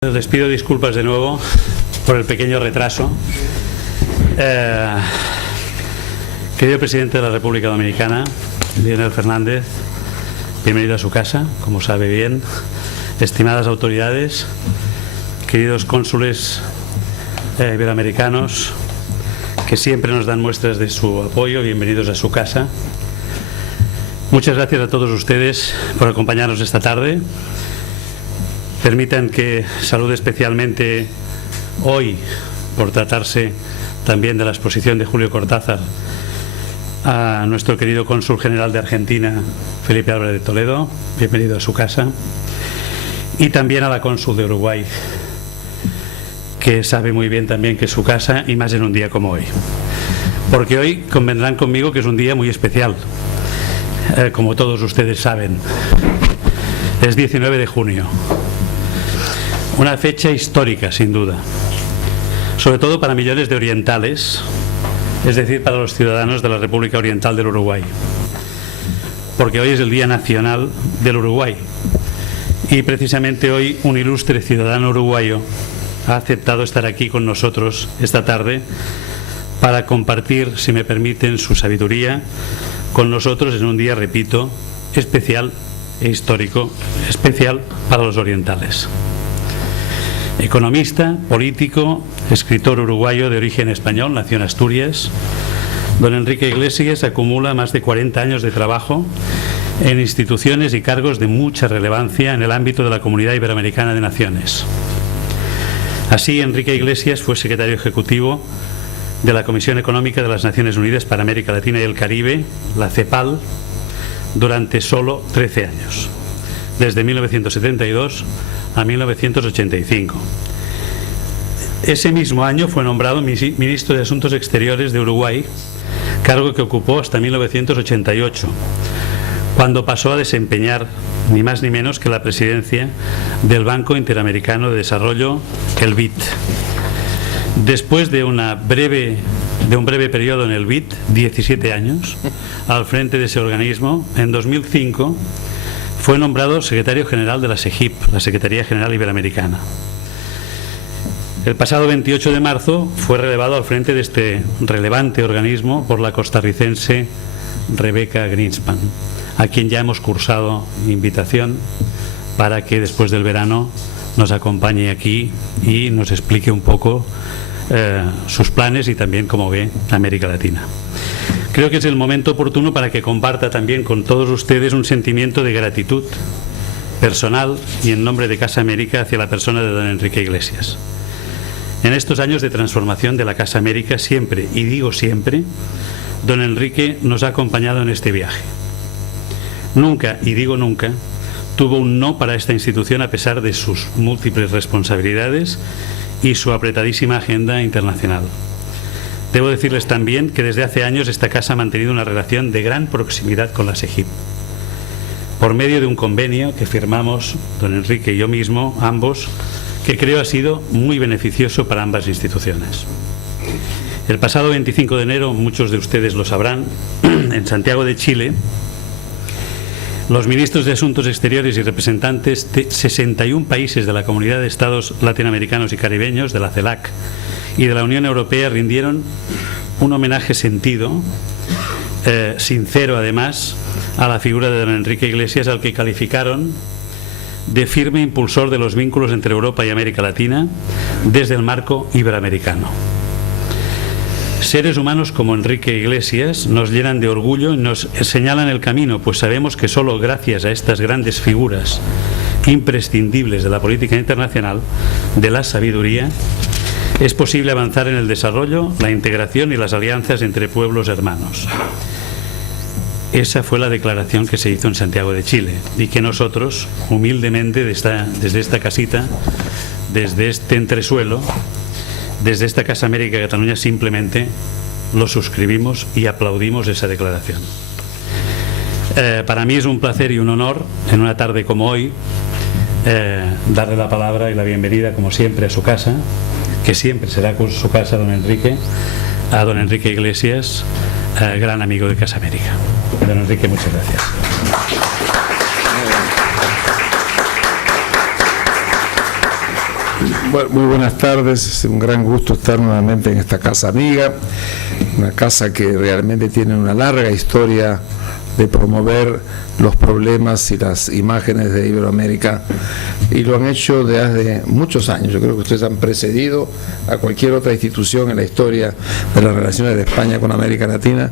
Les pido disculpas de nuevo por el pequeño retraso. Querido presidente de la República Dominicana, Leonel Fernández, bienvenido a su casa, como sabe bien. Estimadas autoridades, queridos cónsules iberoamericanos, que siempre nos dan muestras de su apoyo, bienvenidos a su casa. Muchas gracias a todos ustedes por acompañarnos esta tarde. Permitan que salude especialmente hoy, por tratarse también de la exposición de Julio Cortázar, a nuestro querido cónsul general de Argentina, Felipe Álvarez de Toledo, bienvenido a su casa, y también a la cónsul de Uruguay, que sabe muy bien también que es su casa, y más en un día como hoy. Porque hoy convendrán conmigo que es un día muy especial, como todos ustedes saben. Es 19 de junio. Una fecha histórica, sin duda, sobre todo para millones de orientales, es decir, para los ciudadanos de la República Oriental del Uruguay, porque hoy es el Día Nacional del Uruguay y precisamente hoy un ilustre ciudadano uruguayo ha aceptado estar aquí con nosotros esta tarde para compartir, si me permiten, su sabiduría con nosotros en un día, repito, especial e histórico, especial para los orientales. Economista, político, escritor uruguayo de origen español, nació en Asturias. Don Enrique Iglesias acumula más de 40 años de trabajo en instituciones y cargos de mucha relevancia en el ámbito de la Comunidad Iberoamericana de Naciones. Así, Enrique Iglesias fue secretario ejecutivo de la Comisión Económica de las Naciones Unidas para América Latina y el Caribe, la CEPAL, durante solo 13 años, desde 1972 a 1985. Ese mismo año fue nombrado ministro de Asuntos Exteriores de Uruguay, cargo que ocupó hasta 1988, cuando pasó a desempeñar ni más ni menos que la presidencia del Banco Interamericano de Desarrollo, el BID. Después de un breve periodo en el BID, 17 años, al frente de ese organismo, en 2005 fue nombrado secretario general de la SEGIP, la Secretaría General Iberoamericana. El pasado 28 de marzo fue relevado al frente de este relevante organismo por la costarricense Rebeca Greenspan, a quien ya hemos cursado invitación para que después del verano nos acompañe aquí y nos explique un poco sus planes y también cómo ve América Latina. Creo que es el momento oportuno para que comparta también con todos ustedes un sentimiento de gratitud personal y en nombre de Casa América hacia la persona de don Enrique Iglesias. En estos años de transformación de la Casa América, siempre, y digo siempre, don Enrique nos ha acompañado en este viaje. Nunca, y digo nunca, tuvo un no para esta institución a pesar de sus múltiples responsabilidades y su apretadísima agenda internacional. Debo decirles también que desde hace años esta casa ha mantenido una relación de gran proximidad con la SEGIP, por medio de un convenio que firmamos don Enrique y yo mismo, ambos, que creo ha sido muy beneficioso para ambas instituciones. El pasado 25 de enero, muchos de ustedes lo sabrán, en Santiago de Chile, los ministros de Asuntos Exteriores y representantes de 61 países de la Comunidad de Estados Latinoamericanos y Caribeños, de la CELAC, y de la Unión Europea rindieron un homenaje sentido, sincero además, a la figura de don Enrique Iglesias, al que calificaron de firme impulsor de los vínculos entre Europa y América Latina desde el marco iberoamericano. Seres humanos como Enrique Iglesias nos llenan de orgullo y nos señalan el camino, pues sabemos que solo gracias a estas grandes figuras imprescindibles de la política internacional, de la sabiduría, es posible avanzar en el desarrollo, la integración y las alianzas entre pueblos hermanos. Esa fue la declaración que se hizo en Santiago de Chile y que nosotros, humildemente, desde esta casita, desde este entresuelo, desde esta Casa América Cataluña, simplemente lo suscribimos y aplaudimos esa declaración. Para mí es un placer y un honor, en una tarde como hoy, darle la palabra y la bienvenida, como siempre, a su casa, que siempre será su casa, don Enrique, a don Enrique Iglesias, gran amigo de Casa América. Don Enrique, muchas gracias. Bueno, muy buenas tardes, es un gran gusto estar nuevamente en esta casa amiga, una casa que realmente tiene una larga historia de promover los problemas y las imágenes de Iberoamérica, y lo han hecho desde hace muchos años. Yo creo que ustedes han precedido a cualquier otra institución en la historia de las relaciones de España con América Latina,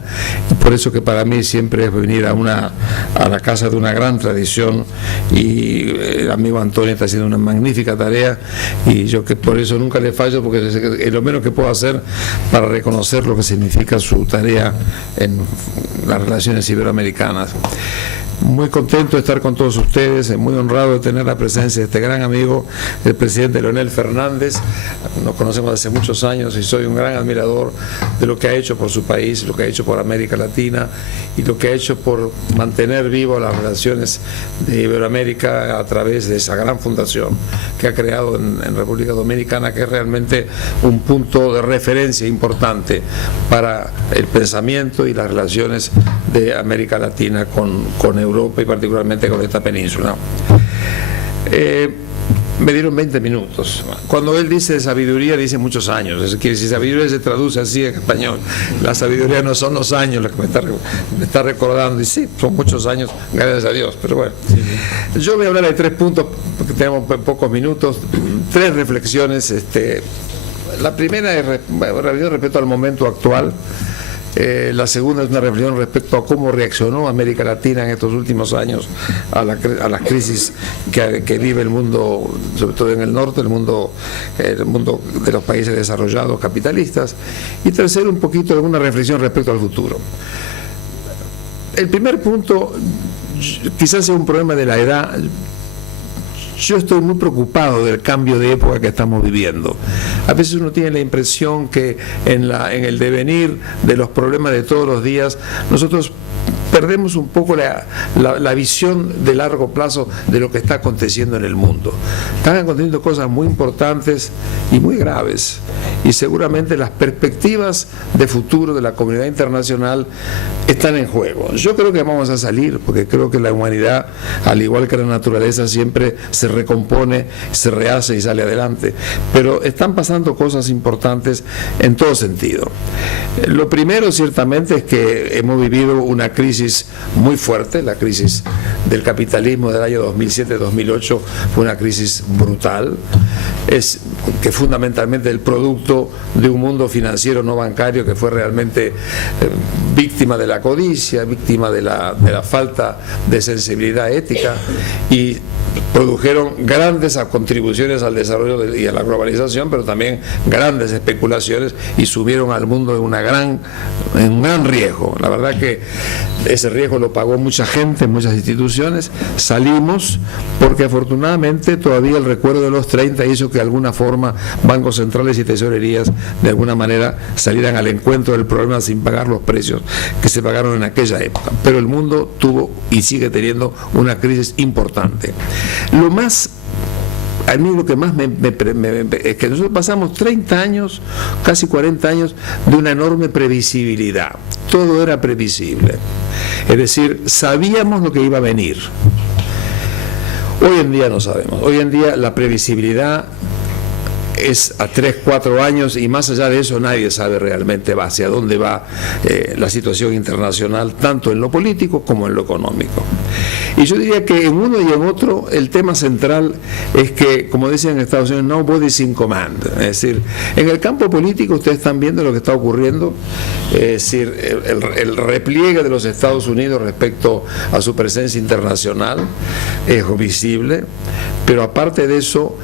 y por eso que para mí siempre es venir a la casa de una gran tradición, y el amigo Antonio está haciendo una magnífica tarea, y yo que por eso nunca le fallo, porque es lo menos que puedo hacer para reconocer lo que significa su tarea en las relaciones iberoamericanas. Muy contento de estar con todos ustedes, muy honrado de tener la presencia de este gran amigo, el presidente Leonel Fernández. Nos conocemos desde hace muchos años y soy un gran admirador de lo que ha hecho por su país, lo que ha hecho por América Latina y lo que ha hecho por mantener vivo las relaciones de Iberoamérica a través de esa gran fundación que ha creado en República Dominicana, que es realmente un punto de referencia importante para el pensamiento y las relaciones de América Latina con Europa y particularmente con esta península. Me dieron 20 minutos. Cuando él dice sabiduría, dice muchos años. Es decir, si sabiduría se traduce así en español, la sabiduría no son los años los que me está recordando. Y sí, son muchos años, gracias a Dios. Pero bueno, yo voy a hablar de 3 puntos, porque tenemos pocos minutos, 3 reflexiones. La primera es respecto al momento actual. La segunda es una reflexión respecto a cómo reaccionó América Latina en estos últimos años a las crisis que vive el mundo, sobre todo en el norte, el mundo de los países desarrollados capitalistas. Y tercero, un poquito de una reflexión respecto al futuro. El primer punto quizás sea un problema de la edad. Yo estoy muy preocupado del cambio de época que estamos viviendo. A veces uno tiene la impresión que en el devenir de los problemas de todos los días, nosotros perdemos un poco la visión de largo plazo de lo que está aconteciendo en el mundo. Están aconteciendo cosas muy importantes y muy graves, y seguramente las perspectivas de futuro de la comunidad internacional están en juego. Yo creo que vamos a salir, porque creo que la humanidad, al igual que la naturaleza, siempre se recompone, se rehace y sale adelante, pero están pasando cosas importantes en todo sentido. Lo primero, ciertamente, es que hemos vivido una crisis muy fuerte. La crisis del capitalismo del año 2007-2008 fue una crisis brutal, es que fundamentalmente el producto de un mundo financiero no bancario que fue realmente víctima de la codicia, víctima de la falta de sensibilidad ética, y produjeron grandes contribuciones al desarrollo y a la globalización, pero también grandes especulaciones, y subieron al mundo en un gran riesgo. La verdad que ese riesgo lo pagó mucha gente, muchas instituciones. Salimos porque afortunadamente todavía el recuerdo de los 30 hizo que de alguna forma bancos centrales y tesorerías de alguna manera salieran al encuentro del problema sin pagar los precios que se pagaron en aquella época. Pero el mundo tuvo y sigue teniendo una crisis importante. A mí lo que más es que nosotros pasamos 30 años, casi 40 años, de una enorme previsibilidad. Todo era previsible. Es decir, sabíamos lo que iba a venir. Hoy en día no sabemos. Hoy en día la previsibilidad es a 3, 4 años, y más allá de eso nadie sabe realmente hacia dónde va la situación internacional, tanto en lo político como en lo económico. Y yo diría que en uno y en otro el tema central es que, como dicen en Estados Unidos, nobody's in command. Es decir, en el campo político ustedes están viendo lo que está ocurriendo, es decir, el repliegue de los Estados Unidos respecto a su presencia internacional es visible, pero aparte de eso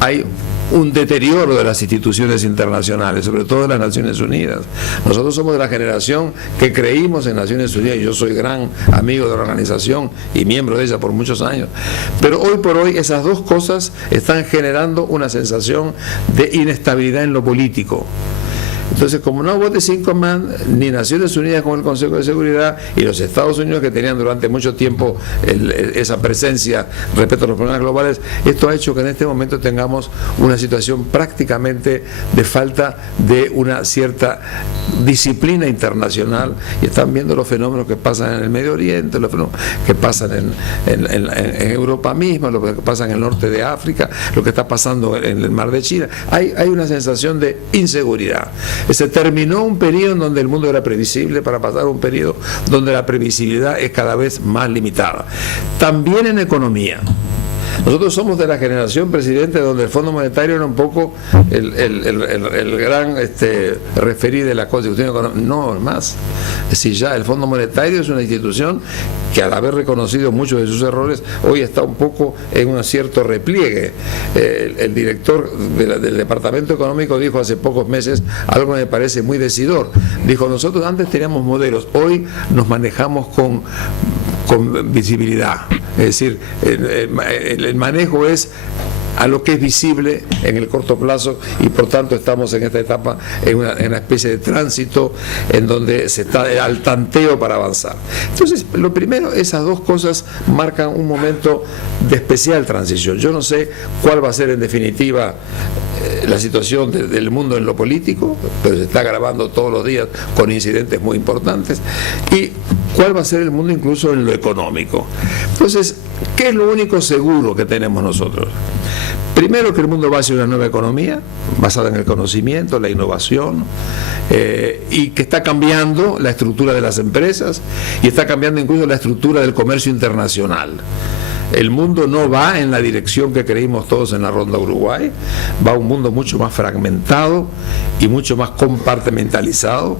hay un deterioro de las instituciones internacionales, sobre todo de las Naciones Unidas. Nosotros somos de la generación que creímos en Naciones Unidas, y yo soy gran amigo de la organización y miembro de ella por muchos años, pero hoy por hoy esas dos cosas están generando una sensación de inestabilidad en lo político. Entonces, como no vote sin command, ni Naciones Unidas con el Consejo de Seguridad y los Estados Unidos, que tenían durante mucho tiempo esa presencia respecto a los problemas globales, esto ha hecho que en este momento tengamos una situación prácticamente de falta de una cierta disciplina internacional, y están viendo los fenómenos que pasan en el Medio Oriente, los fenómenos que pasan en Europa misma, lo que pasa en el norte de África, lo que está pasando en el Mar de China. Hay una sensación de inseguridad. Se terminó un periodo en donde el mundo era previsible para pasar a un periodo donde la previsibilidad es cada vez más limitada. También en economía. Nosotros somos de la generación, presidente, donde el Fondo Monetario era un poco el gran referí de la Constitución Económica. No, más. Es decir, ya el Fondo Monetario es una institución que, al haber reconocido muchos de sus errores, hoy está un poco en un cierto repliegue. El director del Departamento Económico dijo hace pocos meses algo que me parece muy decidor. Dijo: nosotros antes teníamos modelos, hoy nos manejamos con visibilidad. Es decir, el manejo es a lo que es visible en el corto plazo, y por tanto estamos en esta etapa en una especie de tránsito en donde se está al tanteo para avanzar. Entonces, lo primero, esas dos cosas marcan un momento de especial transición. Yo no sé cuál va a ser en definitiva la situación del mundo en lo político, pero se está agravando todos los días con incidentes muy importantes, y cuál va a ser el mundo incluso en lo económico. Entonces, ¿qué es lo único seguro que tenemos nosotros? Primero, que el mundo va hacia una nueva economía basada en el conocimiento, la innovación, y que está cambiando la estructura de las empresas y está cambiando incluso la estructura del comercio internacional. El mundo no va en la dirección que creímos todos en la Ronda Uruguay, va a un mundo mucho más fragmentado y mucho más compartimentalizado,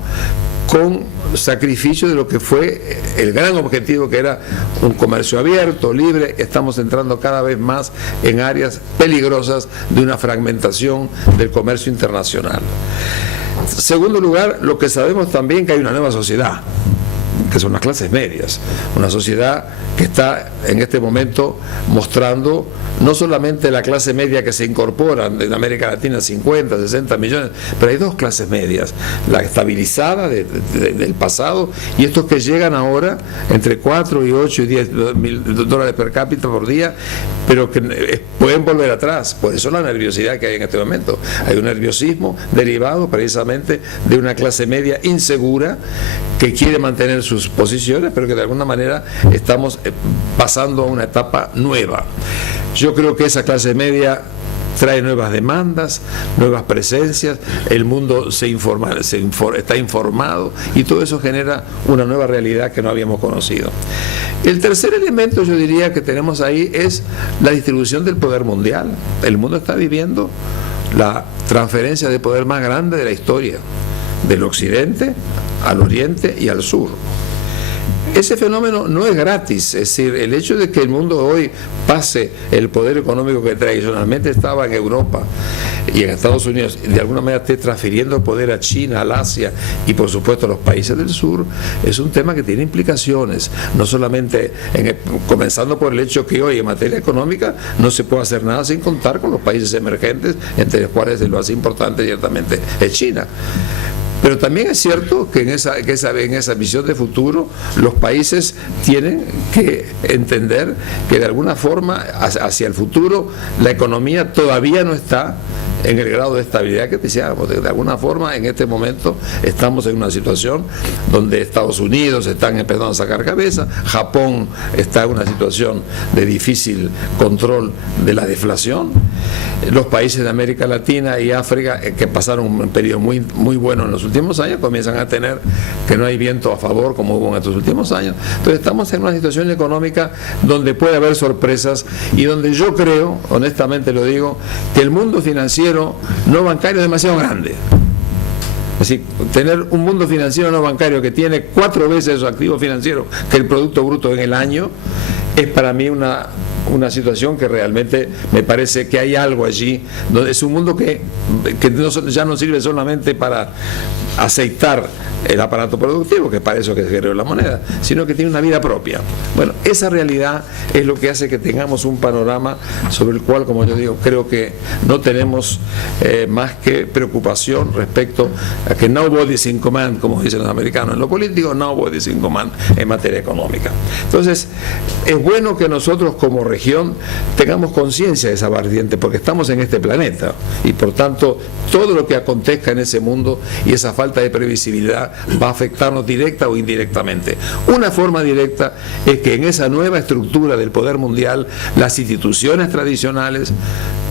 con sacrificio de lo que fue el gran objetivo, que era un comercio abierto, libre. Estamos entrando cada vez más en áreas peligrosas de una fragmentación del comercio internacional. En segundo lugar, lo que sabemos también, que hay una nueva sociedad, que son las clases medias, una sociedad que está en este momento mostrando no solamente la clase media que se incorpora en América Latina, 50, 60 millones, pero hay dos clases medias: la estabilizada del pasado, y estos que llegan ahora entre 4 y 8 y 10 mil dólares per cápita por día, pero que pueden volver atrás. Por eso la nerviosidad que hay en este momento. Hay un nerviosismo derivado precisamente de una clase media insegura que quiere mantener sus posiciones, pero que de alguna manera estamos pasando a una etapa nueva. Yo creo que esa clase media trae nuevas demandas, nuevas presencias, el mundo está informado, y todo eso genera una nueva realidad que no habíamos conocido. El tercer elemento, yo diría, que tenemos ahí es la distribución del poder mundial. El mundo está viviendo la transferencia de poder más grande de la historia, del occidente al oriente y al sur. Ese fenómeno no es gratis, es decir, el hecho de que el mundo hoy pase el poder económico que tradicionalmente estaba en Europa y en Estados Unidos, de alguna manera esté transfiriendo el poder a China, al Asia y por supuesto a los países del sur, es un tema que tiene implicaciones, no solamente comenzando por el hecho que hoy en materia económica no se puede hacer nada sin contar con los países emergentes, entre los cuales el más importante ciertamente es China. Pero también es cierto que en esa visión de futuro los países tienen que entender que de alguna forma hacia el futuro la economía todavía no está en el grado de estabilidad que deseábamos. De alguna forma en este momento estamos en una situación donde Estados Unidos están empezando a sacar cabeza, Japón está en una situación de difícil control de la deflación, los países de América Latina y África, que pasaron un periodo muy bueno en los últimos años, comienzan a tener que no hay viento a favor como hubo en estos últimos años. Entonces estamos en una situación económica donde puede haber sorpresas, y donde yo creo, honestamente lo digo, que el mundo financiero no bancario es demasiado grande. Es decir, tener un mundo financiero no bancario que tiene 4 veces su activo financiero que el Producto Bruto en el año es para mí una una situación que realmente me parece que hay algo allí, donde es un mundo que ya no sirve solamente para aceitar el aparato productivo, que para eso que se creó la moneda, sino que tiene una vida propia. Bueno, esa realidad es lo que hace que tengamos un panorama sobre el cual, como yo digo, creo que no tenemos más que preocupación respecto a que nobody's in command, como dicen los americanos en lo político, nobody's in command en materia económica. Entonces, es bueno que nosotros como región tengamos conciencia de esa vertiente, porque estamos en este planeta y por tanto todo lo que acontezca en ese mundo y esa falta de previsibilidad va a afectarnos directa o indirectamente. Una forma directa es que en esa nueva estructura del poder mundial las instituciones tradicionales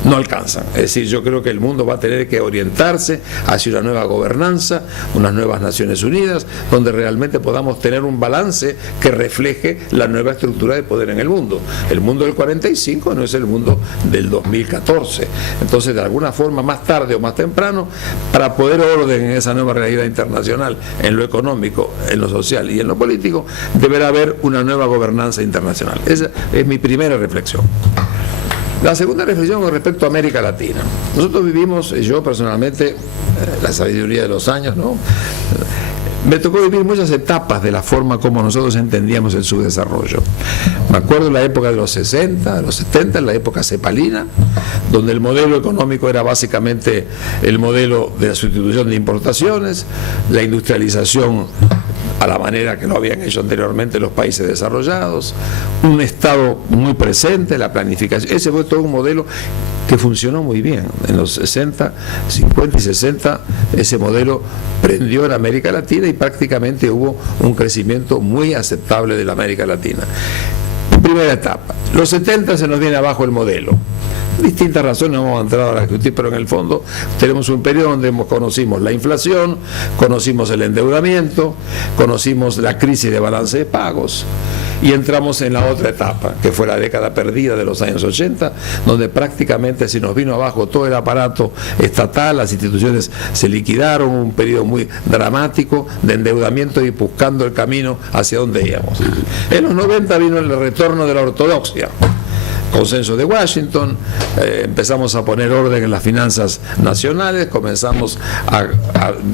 no alcanzan. Es decir, yo creo que el mundo va a tener que orientarse hacia una nueva gobernanza, unas nuevas Naciones Unidas, donde realmente podamos tener un balance que refleje la nueva estructura de poder en el mundo. El mundo del 45 no es el mundo del 2014. Entonces, de alguna forma, más tarde o más temprano, para poder orden en esa nueva realidad internacional, en lo económico, en lo social y en lo político, deberá haber una nueva gobernanza internacional. Esa es mi primera reflexión. La segunda reflexión con respecto a América Latina. Nosotros vivimos, yo personalmente, la sabiduría de los años, ¿no? Me tocó vivir muchas etapas de la forma como nosotros entendíamos el subdesarrollo. Me acuerdo de la época de los 60, de los 70, en la época cepalina, donde el modelo económico era básicamente el modelo de la sustitución de importaciones, la industrialización a la manera que lo habían hecho anteriormente los países desarrollados, un Estado muy presente, la planificación. Ese fue todo un modelo que funcionó muy bien. En los 60, 50 y 60, ese modelo prendió en América Latina y prácticamente hubo un crecimiento muy aceptable de la América Latina. Primera etapa. Los 70 se nos viene abajo el modelo. Distintas razones, no vamos a entrar ahora a discutir, pero en el fondo tenemos un periodo donde conocimos la inflación, conocimos el endeudamiento, conocimos la crisis de balance de pagos y entramos en la otra etapa, que fue la década perdida de los años 80, donde prácticamente se nos vino abajo todo el aparato estatal, las instituciones se liquidaron, un periodo muy dramático de endeudamiento y buscando el camino hacia donde íbamos. En los 90 vino el retorno de la ortodoxia. Consenso de Washington, empezamos a poner orden en las finanzas nacionales, comenzamos a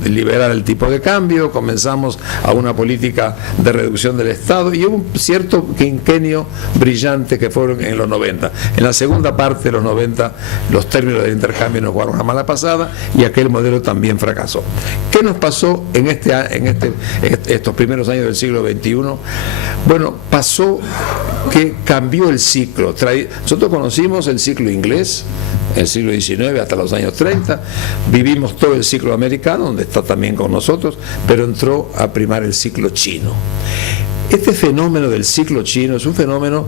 liberar el tipo de cambio, comenzamos a una política de reducción del Estado y hubo un cierto quinquenio brillante que fueron en los 90. En la segunda parte de los 90 los términos del intercambio nos jugaron una mala pasada y aquel modelo también fracasó. ¿Qué nos pasó en estos primeros años del siglo XXI? Bueno, pasó que cambió el ciclo. Nosotros conocimos el ciclo inglés, el siglo XIX hasta los años 30, vivimos todo el ciclo americano, donde está también con nosotros, pero entró a primar el ciclo chino. Este fenómeno del ciclo chino es un fenómeno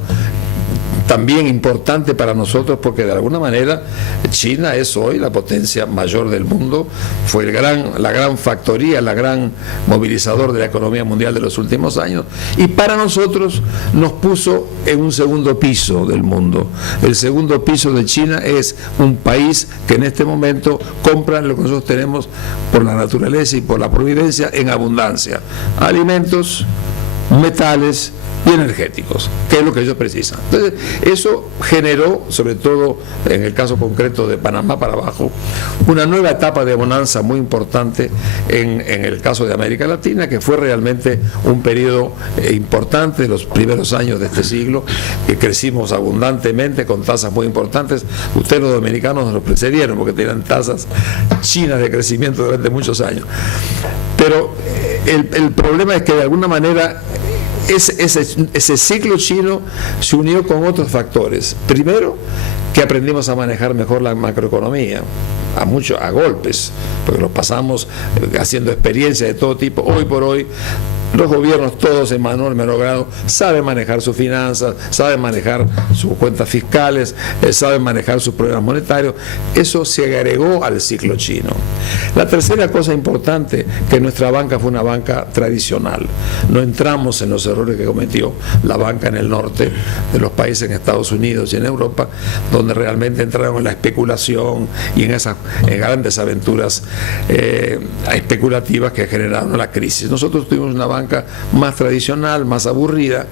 también importante para nosotros porque de alguna manera China es hoy la potencia mayor del mundo, fue la gran factoría, la gran movilizador de la economía mundial de los últimos años y para nosotros nos puso en un segundo piso del mundo. El segundo piso de China es un país que en este momento compra lo que nosotros tenemos por la naturaleza y por la providencia en abundancia, alimentos, metales y energéticos, que es lo que ellos precisan. Entonces, eso generó, sobre todo en el caso concreto de Panamá para abajo, una nueva etapa de bonanza muy importante en el caso de América Latina, que fue realmente un periodo importante de los primeros años de este siglo, que crecimos abundantemente con tasas muy importantes. Ustedes los dominicanos nos precedieron porque tenían tasas chinas de crecimiento durante muchos años. Pero el problema es que de alguna manera ese ciclo chino se unió con otros factores. Primero, que aprendimos a manejar mejor la macroeconomía, a golpes, porque lo pasamos haciendo experiencias de todo tipo. Hoy por hoy, los gobiernos todos en menor o menor grado saben manejar sus finanzas, saben manejar sus cuentas fiscales, saben manejar sus problemas monetarios. Eso se agregó al ciclo chino. La tercera cosa importante, que nuestra banca fue una banca tradicional. No entramos en los errores que cometió la banca en el norte de los países, en Estados Unidos y en Europa, donde realmente entraron en la especulación y en esas grandes aventuras especulativas que generaron la crisis. Nosotros tuvimos una banca banca más tradicional, más aburrida,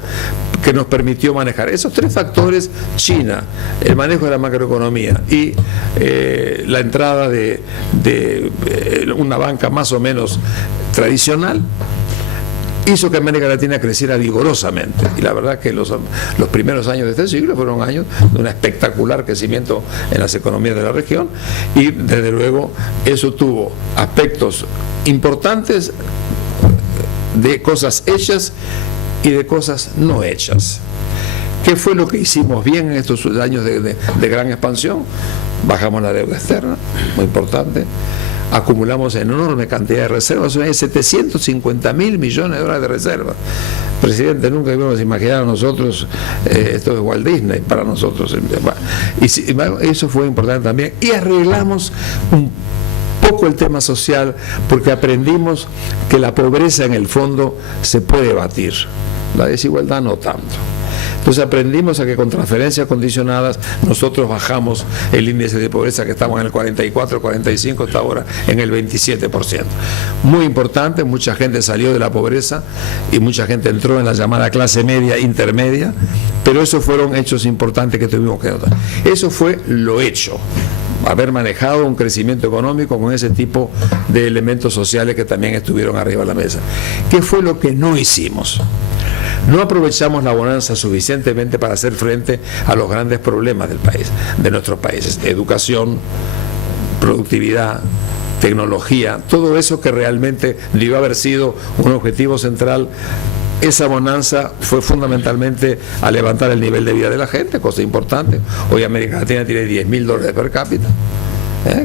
que nos permitió manejar esos tres factores: China, el manejo de la macroeconomía y la entrada de una banca más o menos tradicional, hizo que América Latina creciera vigorosamente. Y la verdad que los primeros años de este siglo fueron años de un espectacular crecimiento en las economías de la región, y desde luego eso tuvo aspectos importantes de cosas hechas y de cosas no hechas. ¿Qué fue lo que hicimos bien en estos años de gran expansión? Bajamos la deuda externa, muy importante. Acumulamos enorme cantidad de reservas, hay 750.000 millones de dólares de reservas. Presidente, nunca íbamos a imaginar a nosotros, esto es Walt Disney para nosotros. Y eso fue importante también. Y arreglamos un poco el tema social, porque aprendimos que la pobreza en el fondo se puede batir, la desigualdad no tanto. Entonces aprendimos a que con transferencias condicionadas nosotros bajamos el índice de pobreza, que estamos en el 44, 45, hasta ahora en el 27%. Muy importante, mucha gente salió de la pobreza y mucha gente entró en la llamada clase media, intermedia, pero esos fueron hechos importantes que tuvimos que notar. Eso fue lo hecho, haber manejado un crecimiento económico con ese tipo de elementos sociales que también estuvieron arriba de la mesa. ¿Qué fue lo que no hicimos? No aprovechamos la bonanza suficientemente para hacer frente a los grandes problemas del país, de nuestros países: educación, productividad, tecnología, todo eso que realmente debió haber sido un objetivo central. Esa bonanza fue fundamentalmente a levantar el nivel de vida de la gente, cosa importante. Hoy América Latina tiene $10.000 per cápita,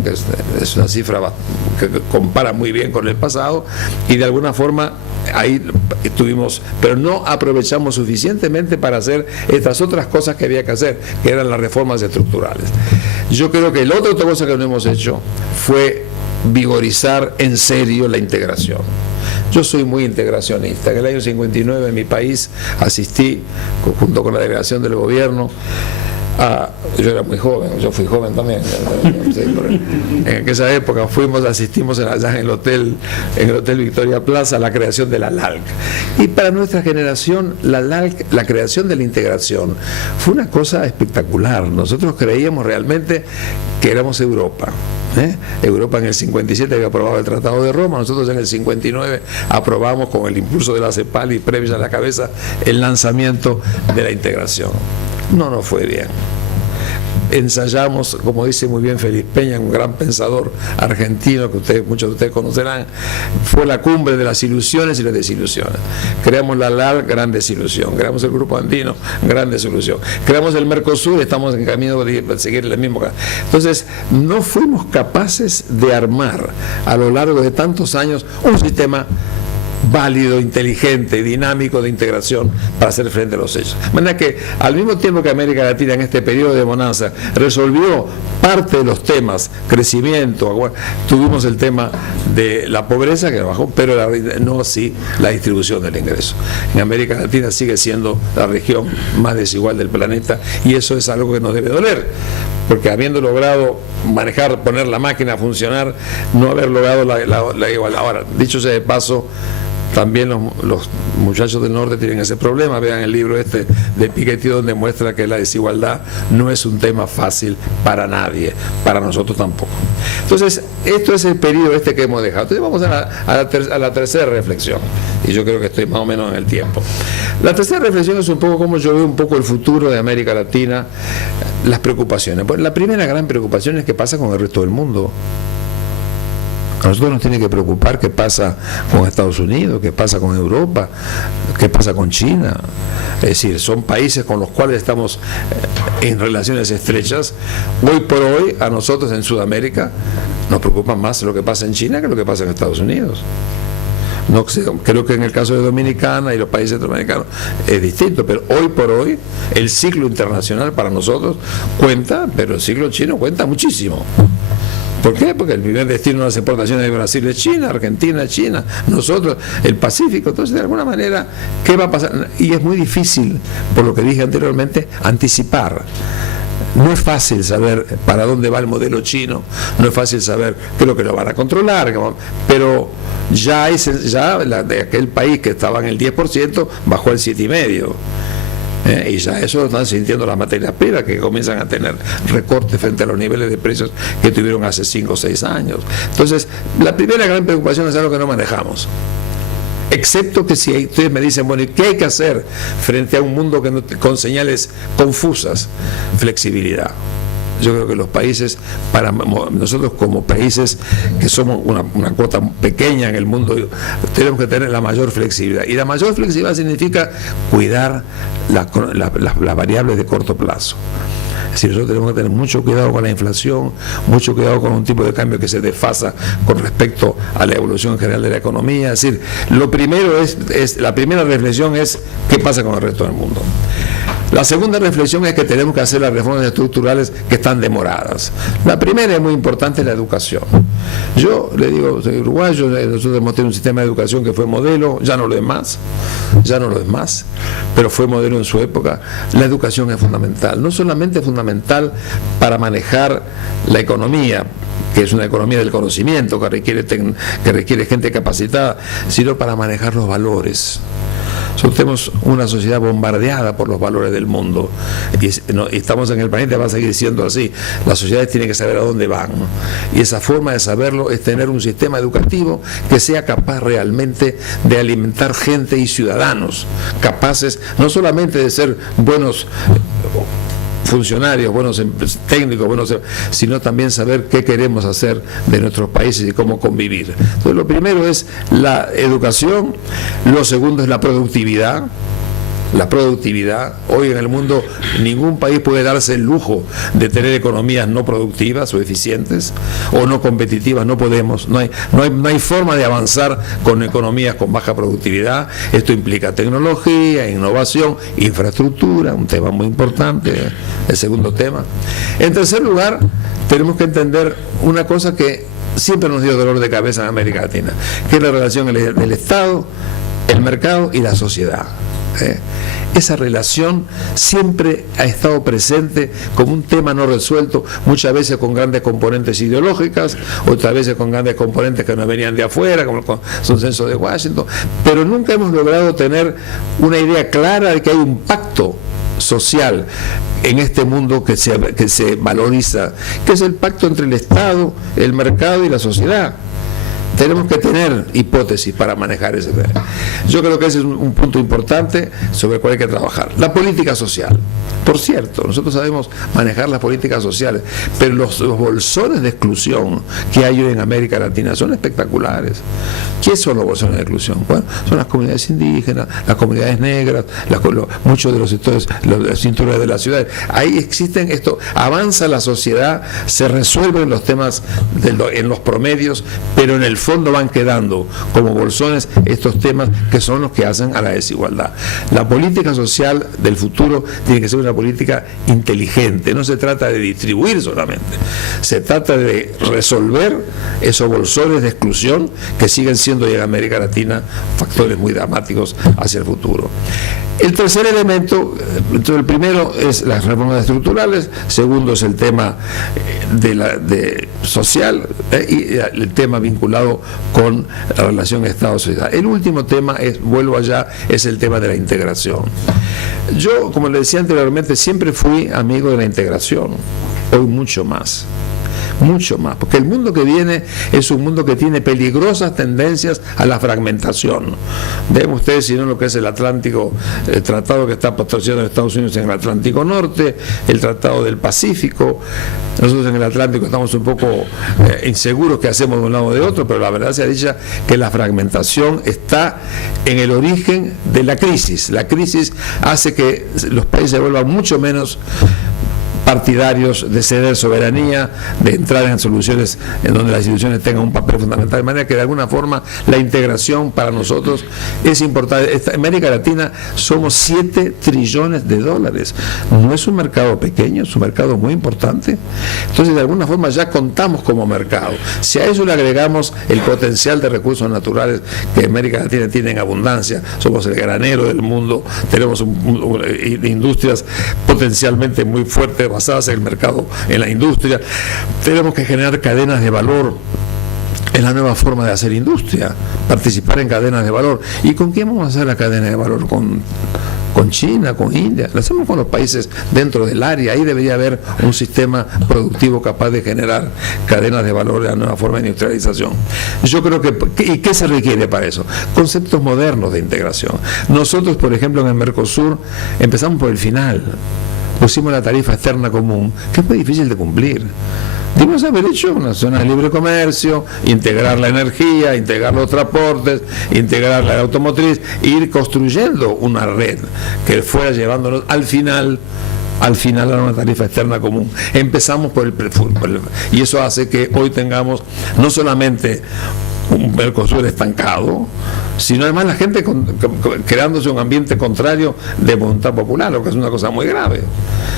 que es una cifra que compara muy bien con el pasado, y de alguna forma ahí estuvimos, pero no aprovechamos suficientemente para hacer estas otras cosas que había que hacer, que eran las reformas estructurales. Yo creo que la otra cosa que no hemos hecho fue vigorizar en serio la integración. Yo soy muy integracionista. En el año 59 en mi país asistí, junto con la delegación del gobierno, yo era muy joven, yo fui joven también. En esa época asistimos allá en el hotel Victoria Plaza, a la creación de la LALC. Y para nuestra generación, la LALC, la creación de la integración, fue una cosa espectacular. Nosotros creíamos realmente que éramos Europa. Europa en el 57 había aprobado el Tratado de Roma, nosotros en el 59 aprobamos, con el impulso de la CEPAL y Previa a la cabeza, el lanzamiento de la integración. No nos fue bien. Ensayamos, como dice muy bien Félix Peña, un gran pensador argentino que muchos de ustedes conocerán, fue la cumbre de las ilusiones y las desilusiones. Creamos la LAR, gran desilusión. Creamos el Grupo Andino, gran desilusión. Creamos el Mercosur, estamos en camino de seguir el mismo camino. Entonces, no fuimos capaces de armar a lo largo de tantos años un sistema válido, inteligente, dinámico de integración para hacer frente a los hechos. De manera que al mismo tiempo que América Latina en este periodo de bonanza resolvió parte de los temas, crecimiento, tuvimos el tema de la pobreza que bajó, pero no así la distribución del ingreso. En América Latina sigue siendo la región más desigual del planeta, y eso es algo que nos debe doler, porque habiendo logrado manejar, poner la máquina a funcionar, no haber logrado la igualdad. Ahora, dicho sea de paso, también los muchachos del norte tienen ese problema. Vean el libro de Piketty, donde muestra que la desigualdad no es un tema fácil para nadie, para nosotros tampoco. Entonces, esto es el periodo que hemos dejado. Entonces vamos a la tercera reflexión, y yo creo que estoy más o menos en el tiempo. La tercera reflexión es un poco cómo yo veo un poco el futuro de América Latina, las preocupaciones. Bueno, la primera gran preocupación es qué pasa con el resto del mundo. A nosotros nos tiene que preocupar qué pasa con Estados Unidos, qué pasa con Europa, qué pasa con China. Es decir, son países con los cuales estamos en relaciones estrechas. Hoy por hoy, a nosotros en Sudamérica nos preocupa más lo que pasa en China que lo que pasa en Estados Unidos. No sé, creo que en el caso de Dominicana y los países centroamericanos es distinto, pero hoy por hoy el ciclo internacional para nosotros cuenta, pero el ciclo chino cuenta muchísimo. ¿Por qué? Porque el primer destino de las exportaciones de Brasil es China, Argentina es China, nosotros el Pacífico. Entonces, de alguna manera, ¿qué va a pasar? Y es muy difícil, por lo que dije anteriormente, anticipar. No es fácil saber para dónde va el modelo chino, no es fácil saber qué es lo que lo van a controlar, pero ya de aquel país que estaba en el 10% bajó al 7,5%. Y ya eso lo están sintiendo las materias primas, que comienzan a tener recortes frente a los niveles de precios que tuvieron hace 5 o 6 años. Entonces, la primera gran preocupación es algo que no manejamos. Excepto que si ustedes me dicen, bueno, ¿y qué hay que hacer frente a un mundo con señales confusas? Flexibilidad. Yo creo que los países, para nosotros como países que somos una cuota pequeña en el mundo, tenemos que tener la mayor flexibilidad. Y la mayor flexibilidad significa cuidar las variables de corto plazo. Es decir, nosotros tenemos que tener mucho cuidado con la inflación, mucho cuidado con un tipo de cambio que se desfasa con respecto a la evolución general de la economía. Es decir, lo primero la primera reflexión es qué pasa con el resto del mundo. La segunda reflexión es que tenemos que hacer las reformas estructurales que están demoradas. La primera es muy importante, la educación. Yo le digo, soy uruguayo, nosotros hemos tenido un sistema de educación que fue modelo, ya no lo es más, pero fue modelo en su época. La educación es fundamental, no solamente es fundamental para manejar la economía, que es una economía del conocimiento, que requiere gente capacitada, sino para manejar los valores. Nosotros tenemos una sociedad bombardeada por los valores del mundo y estamos en el planeta, va a seguir siendo así. Las sociedades tienen que saber a dónde van, y esa forma de saberlo es tener un sistema educativo que sea capaz realmente de alimentar gente y ciudadanos capaces no solamente de ser buenos funcionarios, buenos técnicos, sino también saber qué queremos hacer de nuestros países y cómo convivir. Entonces, lo primero es la educación, lo segundo es la productividad. La productividad, hoy en el mundo ningún país puede darse el lujo de tener economías no productivas o eficientes o no competitivas, no podemos, no hay forma de avanzar con economías con baja productividad. Esto implica tecnología, innovación, infraestructura, un tema muy importante, el segundo tema. En tercer lugar, tenemos que entender una cosa que siempre nos dio dolor de cabeza en América Latina, que es la relación del Estado, el mercado y la sociedad. Esa relación siempre ha estado presente como un tema no resuelto, muchas veces con grandes componentes ideológicas, otras veces con grandes componentes que nos venían de afuera, como el consenso de Washington, pero nunca hemos logrado tener una idea clara de que hay un pacto social en este mundo que se valoriza, que es el pacto entre el Estado, el mercado y la sociedad. Tenemos que tener hipótesis para manejar ese tema. Yo creo que ese es un punto importante sobre el cual hay que trabajar. La política social. Por cierto, nosotros sabemos manejar las políticas sociales, pero los bolsones de exclusión que hay hoy en América Latina son espectaculares. ¿Qué son los bolsones de exclusión? Bueno, son las comunidades indígenas, las comunidades negras, muchos de los sectores, las cinturas de las ciudades. Ahí existen esto, avanza la sociedad, se resuelven los temas en los promedios, pero en el fondo van quedando como bolsones estos temas que son los que hacen a la desigualdad. La política social del futuro tiene que ser una política inteligente, no se trata de distribuir solamente, se trata de resolver esos bolsones de exclusión que siguen siendo en América Latina factores muy dramáticos hacia el futuro. El tercer elemento, entonces el primero es las reformas estructurales, segundo es el tema social y el tema vinculado con la relación Estado-sociedad. El último tema es el tema de la integración. Yo, como le decía anteriormente, siempre fui amigo de la integración, hoy mucho más, porque el mundo que viene es un mundo que tiene peligrosas tendencias a la fragmentación. Ven ustedes, si no, lo que es el Atlántico, el tratado que está patrocinando Estados Unidos en el Atlántico Norte, el Tratado del Pacífico. Nosotros en el Atlántico estamos un poco inseguros qué hacemos de un lado o de otro, pero la verdad sea dicha que la fragmentación está en el origen de la crisis. La crisis hace que los países se vuelvan mucho menos partidarios de ceder soberanía, de entrar en soluciones en donde las instituciones tengan un papel fundamental, de manera que de alguna forma la integración para nosotros es importante. En América Latina somos 7 trillones de dólares, no es un mercado pequeño, es un mercado muy importante. Entonces de alguna forma ya contamos como mercado. Si a eso le agregamos el potencial de recursos naturales que América Latina tiene en abundancia, somos el granero del mundo, tenemos industrias potencialmente muy fuertes, basadas en el mercado, en la industria. Tenemos que generar cadenas de valor. Es la nueva forma de hacer industria, participar en cadenas de valor. ¿Y con quién vamos a hacer la cadena de valor? Con China, con India, lo hacemos con los países dentro del área. Ahí debería haber un sistema productivo capaz de generar cadenas de valor, de la nueva forma de industrialización. Yo creo ¿y qué se requiere para eso? Conceptos modernos de integración. Nosotros, por ejemplo, en el Mercosur empezamos por el final, pusimos la tarifa externa común, que es muy difícil de cumplir. Debemos haber hecho una zona de libre comercio, integrar la energía, integrar los transportes, integrar la automotriz, e ir construyendo una red que fuera llevándonos al final a una tarifa externa común. Empezamos por el y eso hace que hoy tengamos no solamente un Mercosur estancado, sino además la gente creándose un ambiente contrario de voluntad popular, lo que es una cosa muy grave.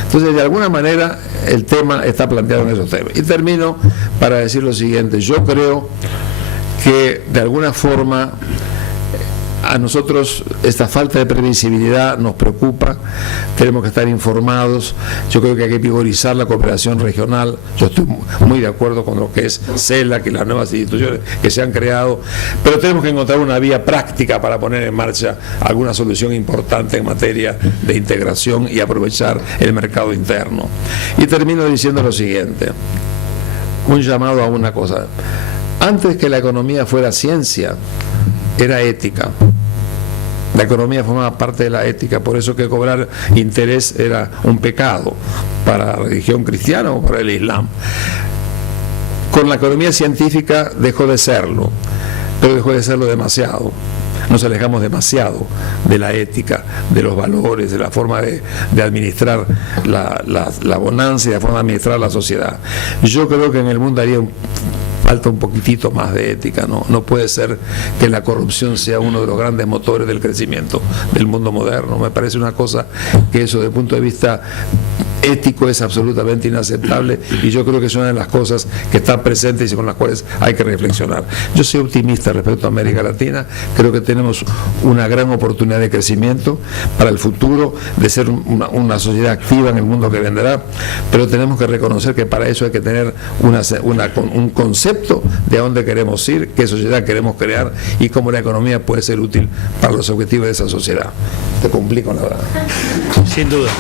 Entonces, de alguna manera, el tema está planteado en esos temas. Y termino para decir lo siguiente: yo creo que de alguna forma a nosotros esta falta de previsibilidad nos preocupa, tenemos que estar informados. Yo creo que hay que vigorizar la cooperación regional. Yo estoy muy de acuerdo con lo que es CELAC y las nuevas instituciones que se han creado, pero tenemos que encontrar una vía práctica para poner en marcha alguna solución importante en materia de integración y aprovechar el mercado interno. Y termino diciendo lo siguiente, un llamado a una cosa: antes que la economía fuera ciencia, era ética. La economía formaba parte de la ética, por eso que cobrar interés era un pecado para la religión cristiana o para el Islam. Con la economía científica dejó de serlo, pero dejó de serlo demasiado. Nos alejamos demasiado de la ética, de los valores, de la forma de administrar la bonanza y la forma de administrar la sociedad. Yo creo que en el mundo falta un poquitito más de ética, ¿no? No puede ser que la corrupción sea uno de los grandes motores del crecimiento del mundo moderno. Me parece una cosa que eso, desde el punto de vista ético, es absolutamente inaceptable, y yo creo que es una de las cosas que están presentes y con las cuales hay que reflexionar. Yo soy optimista respecto a América Latina, creo que tenemos una gran oportunidad de crecimiento para el futuro, de ser una sociedad activa en el mundo que vendrá, pero tenemos que reconocer que para eso hay que tener un concepto de a dónde queremos ir, qué sociedad queremos crear y cómo la economía puede ser útil para los objetivos de esa sociedad. Te cumplí con la verdad. Sin duda.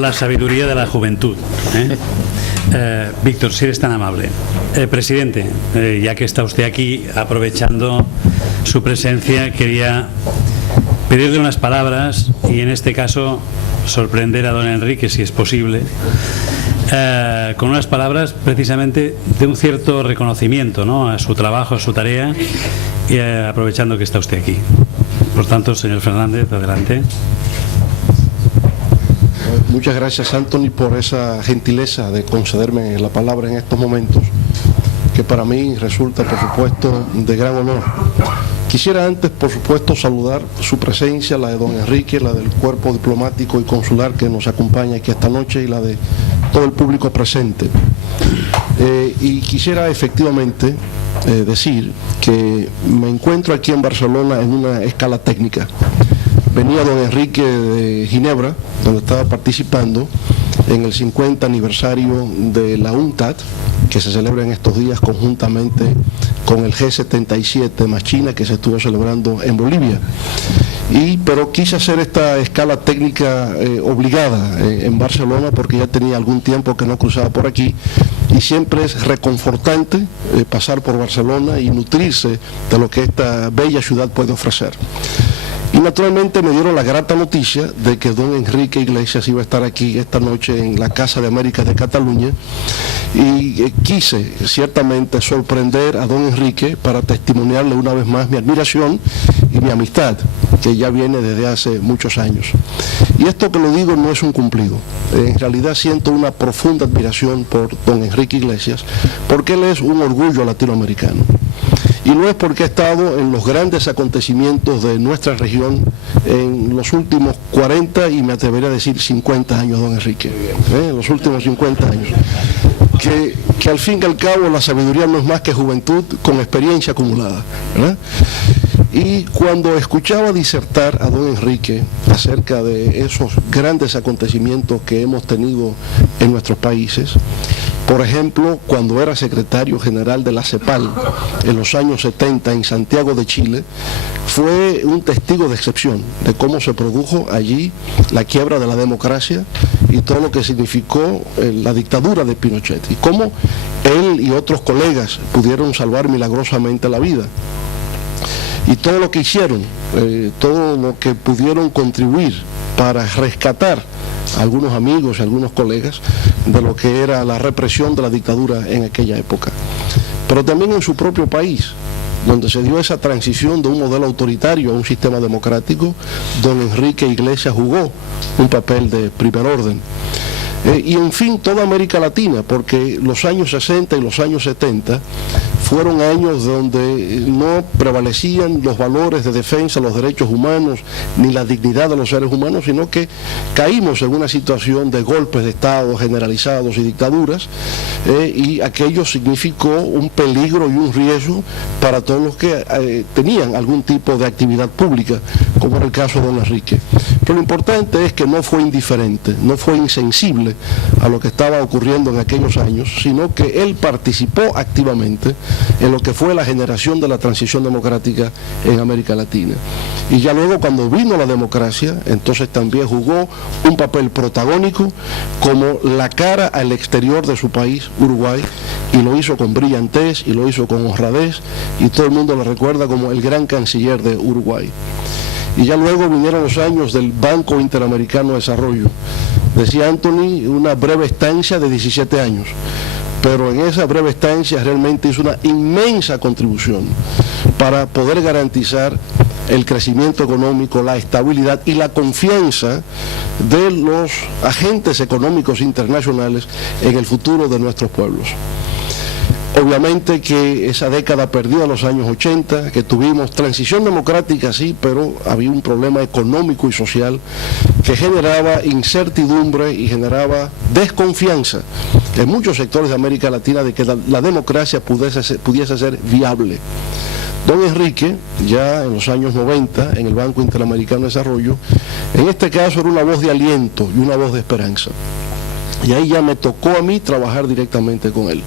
La sabiduría de la juventud, Víctor, si eres tan amable. Presidente, ya que está usted aquí, aprovechando su presencia, quería pedirle unas palabras y en este caso sorprender a don Enrique, si es posible, con unas palabras precisamente de un cierto reconocimiento, ¿no?, a su trabajo, a su tarea, y aprovechando que está usted aquí. Por tanto, señor Fernández, adelante. Muchas gracias, Anthony, por esa gentileza de concederme la palabra en estos momentos, que para mí resulta, por supuesto, de gran honor. Quisiera antes, por supuesto, saludar su presencia, la de don Enrique, la del cuerpo diplomático y consular que nos acompaña aquí esta noche y la de todo el público presente. Y quisiera efectivamente decir que me encuentro aquí en Barcelona en una escala técnica. Venía don Enrique de Ginebra, donde estaba participando en el 50 aniversario de la UNCTAD, que se celebra en estos días conjuntamente con el G77 más China, que se estuvo celebrando en Bolivia. Pero quise hacer esta escala técnica obligada en Barcelona, porque ya tenía algún tiempo que no cruzaba por aquí, y siempre es reconfortante pasar por Barcelona y nutrirse de lo que esta bella ciudad puede ofrecer. Y naturalmente me dieron la grata noticia de que don Enrique Iglesias iba a estar aquí esta noche en la Casa de América de Cataluña, y quise ciertamente sorprender a don Enrique para testimoniarle una vez más mi admiración y mi amistad, que ya viene desde hace muchos años. Y esto que lo digo no es un cumplido. En realidad siento una profunda admiración por don Enrique Iglesias, porque él es un orgullo latinoamericano. Y no es porque ha estado en los grandes acontecimientos de nuestra región en los últimos 40 y me atrevería a decir 50 años, don Enrique, los últimos 50 años, que al fin y al cabo la sabiduría no es más que juventud con experiencia acumulada, ¿verdad? Y cuando escuchaba disertar a don Enrique acerca de esos grandes acontecimientos que hemos tenido en nuestros países, por ejemplo, cuando era secretario general de la CEPAL en los años 70 en Santiago de Chile, fue un testigo de excepción de cómo se produjo allí la quiebra de la democracia y todo lo que significó la dictadura de Pinochet, y cómo él y otros colegas pudieron salvar milagrosamente la vida. Y todo lo que hicieron, todo lo que pudieron contribuir para rescatar a algunos amigos y algunos colegas de lo que era la represión de la dictadura en aquella época. Pero también en su propio país, donde se dio esa transición de un modelo autoritario a un sistema democrático, don Enrique Iglesias jugó un papel de primer orden. Y en fin, toda América Latina, porque los años 60 y los años 70 fueron años donde no prevalecían los valores de defensa de los derechos humanos ni la dignidad de los seres humanos, sino que caímos en una situación de golpes de Estado generalizados y dictaduras, y aquello significó un peligro y un riesgo para todos los que tenían algún tipo de actividad pública, como era el caso de don Enrique. Pero lo importante es que no fue indiferente, no fue insensible a lo que estaba ocurriendo en aquellos años, sino que él participó activamente en lo que fue la generación de la transición democrática en América Latina. Y ya luego, cuando vino la democracia, entonces también jugó un papel protagónico como la cara al exterior de su país, Uruguay, y lo hizo con brillantez y lo hizo con honradez, y todo el mundo lo recuerda como el gran canciller de Uruguay. Y ya luego vinieron los años del Banco Interamericano de Desarrollo. Decía Anthony, una breve estancia de 17 años, pero en esa breve estancia realmente hizo una inmensa contribución para poder garantizar el crecimiento económico, la estabilidad y la confianza de los agentes económicos internacionales en el futuro de nuestros pueblos. Obviamente que esa década perdió a los años 80, que tuvimos transición democrática, sí, pero había un problema económico y social que generaba incertidumbre y generaba desconfianza en muchos sectores de América Latina de que la democracia pudiese ser viable. Don Enrique, ya en los años 90, en el Banco Interamericano de Desarrollo, en este caso era una voz de aliento y una voz de esperanza. Y ahí ya me tocó a mí trabajar directamente con él.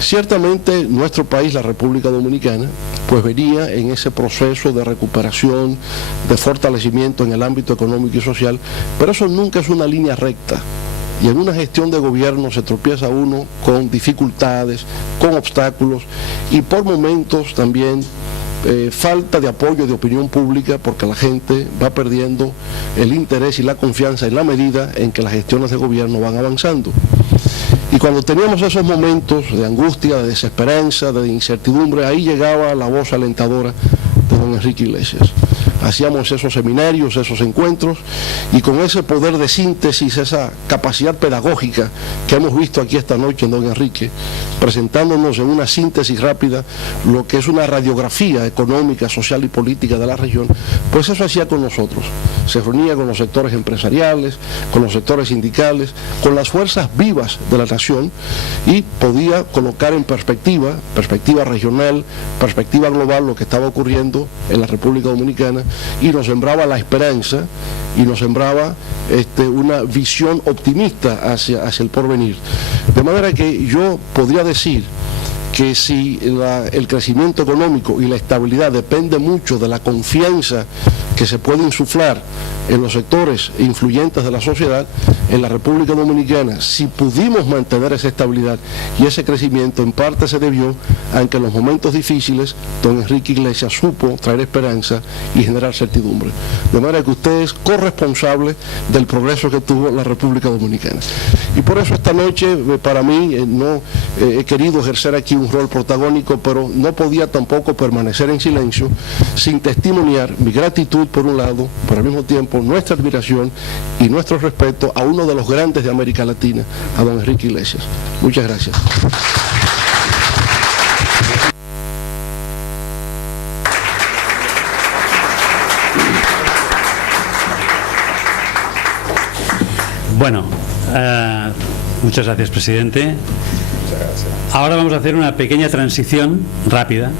Ciertamente nuestro país, la República Dominicana, pues venía en ese proceso de recuperación, de fortalecimiento en el ámbito económico y social, pero eso nunca es una línea recta. Y en una gestión de gobierno se tropieza uno con dificultades, con obstáculos y por momentos también falta de apoyo de opinión pública, porque la gente va perdiendo el interés y la confianza en la medida en que las gestiones de gobierno van avanzando. Y cuando teníamos esos momentos de angustia, de desesperanza, de incertidumbre, ahí llegaba la voz alentadora de don Enrique Iglesias. Hacíamos esos seminarios, esos encuentros, y con ese poder de síntesis, esa capacidad pedagógica que hemos visto aquí esta noche en don Enrique, presentándonos en una síntesis rápida lo que es una radiografía económica, social y política de la región, pues eso hacía con nosotros. Se reunía con los sectores empresariales, con los sectores sindicales, con las fuerzas vivas de la nación, y podía colocar en perspectiva regional, perspectiva global, lo que estaba ocurriendo en la República Dominicana, y nos sembraba la esperanza y nos sembraba una visión optimista hacia el porvenir. De manera que yo podría decir que si el crecimiento económico y la estabilidad depende mucho de la confianza que se puede insuflar en los sectores influyentes de la sociedad, en la República Dominicana, si pudimos mantener esa estabilidad y ese crecimiento, en parte se debió a que en los momentos difíciles don Enrique Iglesias supo traer esperanza y generar certidumbre. De manera que usted es corresponsable del progreso que tuvo la República Dominicana. Y por eso esta noche, para mí, no he querido ejercer aquí un rol protagónico, pero no podía tampoco permanecer en silencio sin testimoniar mi gratitud por un lado, pero al mismo tiempo nuestra admiración y nuestro respeto a uno de los grandes de América Latina, a don Enrique Iglesias. Muchas gracias. Bueno, muchas gracias, presidente. Muchas gracias. Ahora vamos a hacer una pequeña transición rápida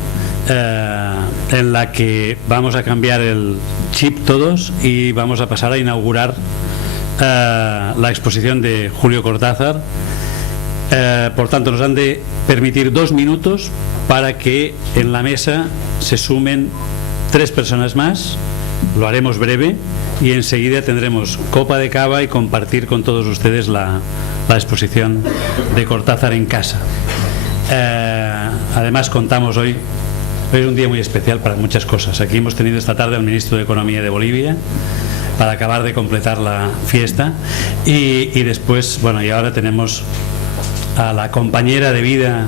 en la que vamos a cambiar el chip todos y vamos a pasar a inaugurar la exposición de Julio Cortázar. Por tanto, nos han de permitir 2 minutos para que en la mesa se sumen 3 personas más. Lo haremos breve y enseguida tendremos copa de cava y compartir con todos ustedes la exposición de Cortázar en casa. Además, contamos hoy es un día muy especial para muchas cosas. Aquí hemos tenido esta tarde al ministro de Economía de Bolivia para acabar de completar la fiesta y después, bueno, y ahora tenemos a la compañera de vida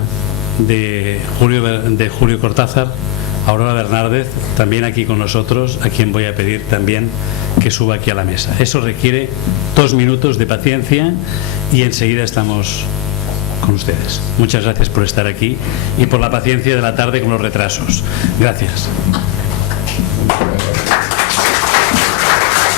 de Julio Cortázar, Aurora Bernárdez, también aquí con nosotros, a quien voy a pedir también que suba aquí a la mesa. Eso requiere 2 minutos de paciencia y enseguida estamos con ustedes. Muchas gracias por estar aquí y por la paciencia de la tarde con los retrasos. Gracias.